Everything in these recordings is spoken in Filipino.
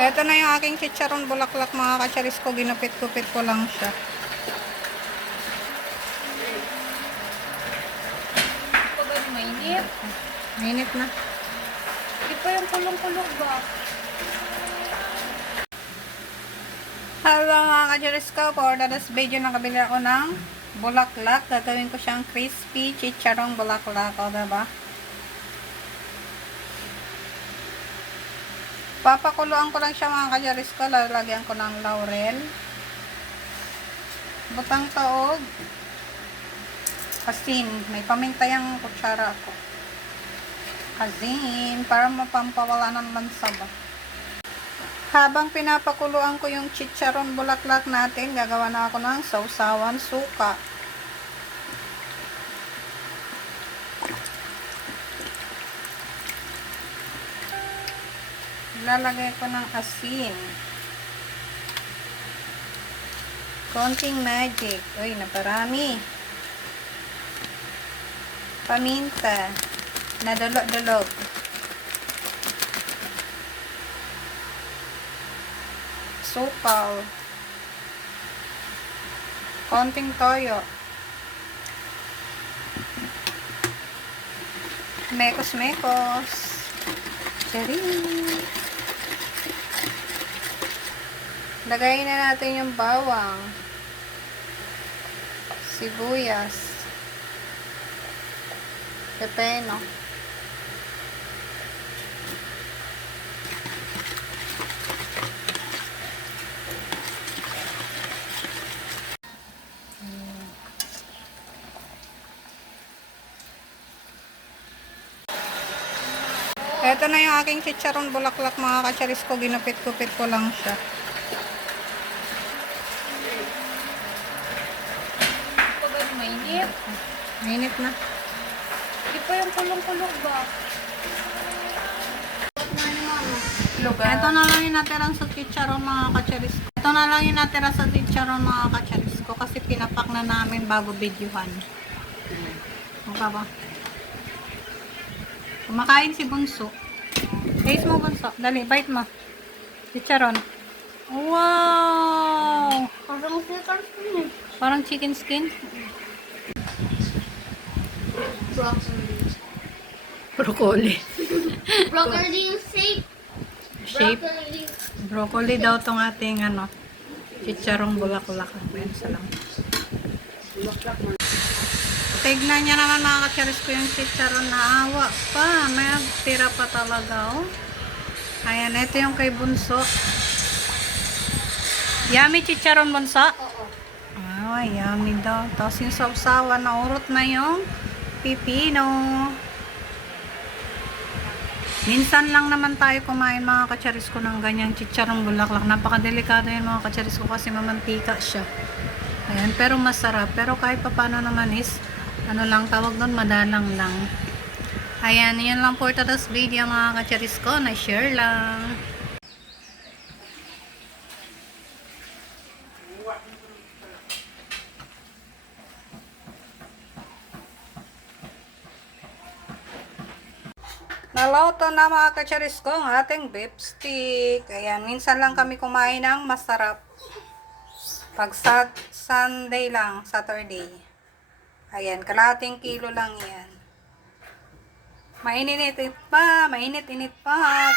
Ito na yung aking chicharon bulaklak mga kacharis ko. Ginupit-gupit ko lang siya. Pagod mainit. Mainit na. Di pa yung kulong-kulong ba? Hello mga kacharis ko. For this video nakabili ako ng bulaklak. Gagawin ko siyang crispy chicharong bulaklak. O diba? Papakuluan ko lang siya mga kacharis ko. Lalagyan ko ng laurel. Butang taog. Asin. May pamintayang kutsara ako. Asin. Para mapampawala ng lansa ba. Habang pinapakuluan ko yung chicharon bulaklak natin, gagawa na ako ng sausawan suka. Lalagay ko ng asin. Konting magic. Uy, naparami. Paminta. Nadulog-dulog. Sukal. Konting toyo. Mekos-mekos. Charing. Lagayin na natin yung bawang. Sibuyas. Pepeno. Ito na yung aking chicharon bulaklak mga kacharis ko. Ginupit-gupit ko lang siya. Pagod mainit. Mainit na. Di pa yung kulong-kulong ba? Ito na lang yung natira sa chicharon mga kacharis ko. Ito na lang yung natira sa chicharon mga kacharis ko. Kasi pinapak na namin bago videohan. Mukha ba? Kumakain si Bunso. Taste mo, Bunso. Dali, bite mo. Chicharon. Wow! Parang chicken skin. Parang chicken skin. Broccoli. Broccoli yung shape. Shape. Broccoli daw tong ating chicharong bulaklak. Ayan, salam. Tignan niya naman mga kacharis ko yung chicharon na awa pa. May tira pa talaga, oh. Ayan, ito yung kay Bunso. Yummy chicharon, Bunso? Oo. Ah, yummy daw. Tapos yung sausawan, naurot na yung pipino. Minsan lang naman tayo kumain mga kacharis ko ng ganyang chicharong bulaklak. Napakadelikado yun mga kacharis ko kasi mamantika siya. Ayan, pero masarap. Pero kahit papano naman is, lang tawag doon, madalang lang. Ayan, yun lang for today's video mga kacharis ko. Na-share lang. Naloto na mga kacharis ko ang ating beef stick. Ayan, minsan lang kami kumain ng masarap. Pag Sunday lang, Saturday. Ayan, kalahating kilo lang yan. Mainit-init pa,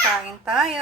kain tayo.